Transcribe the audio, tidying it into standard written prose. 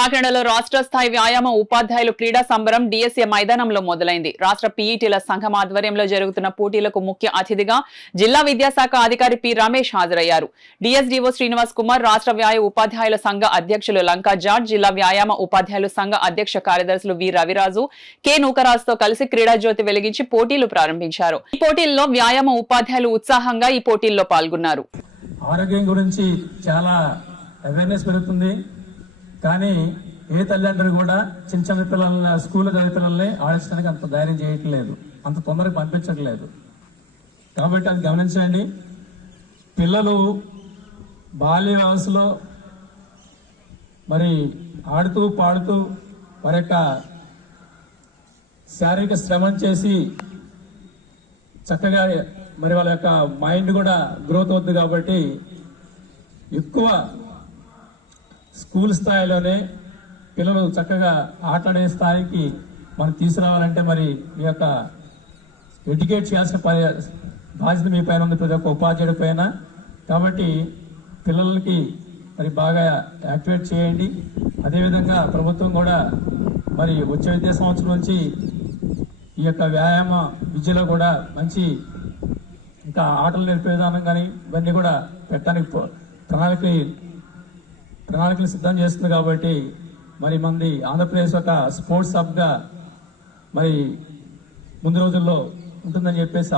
కాకినాడలో రాష్ట్ర స్థాయి వ్యాయామ ఉపాధ్యాయులు క్రీడా సంబరం డిఎస్ఏ మైదానంలో మొదలైంది. రాష్ట్ర పీఈటీల సంఘం ఆధ్వర్యంలో జరుగుతున్న పోటీలకు ముఖ్య అతిథిగా జిల్లా విద్యాశాఖ అధికారి పి రమేష్ హాజరయ్యారు. డిఎస్డీఓ శ్రీనివాస్ కుమార్, రాష్ట్ర వ్యాయామ ఉపాధ్యాయుల సంఘ అధ్యక్షులు లంకా జార్జ్, జిల్లా వ్యాయామ ఉపాధ్యాయుల సంఘ అధ్యక్ష కార్యదర్శులు వి రవిరాజు, కె నూకరాజుతో కలిసి క్రీడా జ్యోతి వెలిగించి పోటీలు ప్రారంభించారు. ఈ పోటీల్లో వ్యాయామ ఉపాధ్యాయులు ఉత్సాహంగా ఈ పోటీల్లో పాల్గొన్నారు. ఆరోగ్యం గురించి చాలా అవేర్నెస్ పెరుగుతుంది. కానీ ఏ తల్లిదండ్రులు కూడా చిన్న చిన్న పిల్లల్ని స్కూల్లో చదివే పిల్లల్ని ఆడించడానికి అంత ధైర్యం చేయట్లేదు, అంత తొందరగా పంపించట్లేదు. కాబట్టి అది గమనించండి. పిల్లలు బాల్య వయసులో మరి ఆడుతూ పాడుతూ వారి యొక్క శారీరక శ్రమం చేసి చక్కగా మరి వాళ్ళ యొక్క మైండ్ కూడా గ్రోత్ అవుతుంది. కాబట్టి ఎక్కువ స్కూల్ స్థాయిలోనే పిల్లలు చక్కగా ఆటలాడే స్థాయికి మనం తీసుకురావాలంటే మరి మీ యొక్క ఎడ్యుకేట్ చేయాల్సిన బాధ్యత మీ పైన ఉంది, ప్రతి ఒక్క ఉపాధ్యాయుడి పైన. కాబట్టి పిల్లలకి మరి బాగా యాక్టివేట్ చేయండి. అదేవిధంగా ప్రభుత్వం కూడా మరి వచ్చే విద్యా సంవత్సరం నుంచి ఈ యొక్క వ్యాయామ విద్యలో కూడా మంచి ఇంకా ఆటలు నేర్పే విధానం కానీ ఇవన్నీ కూడా పెట్టడానికి ప్రణాళికలు సిద్ధం చేస్తుంది. కాబట్టి మరి మంది ఆంధ్రప్రదేశ్ ఒక స్పోర్ట్స్ హబ్గా మరి ముందు రోజుల్లో ఉంటుందని చెప్పేసి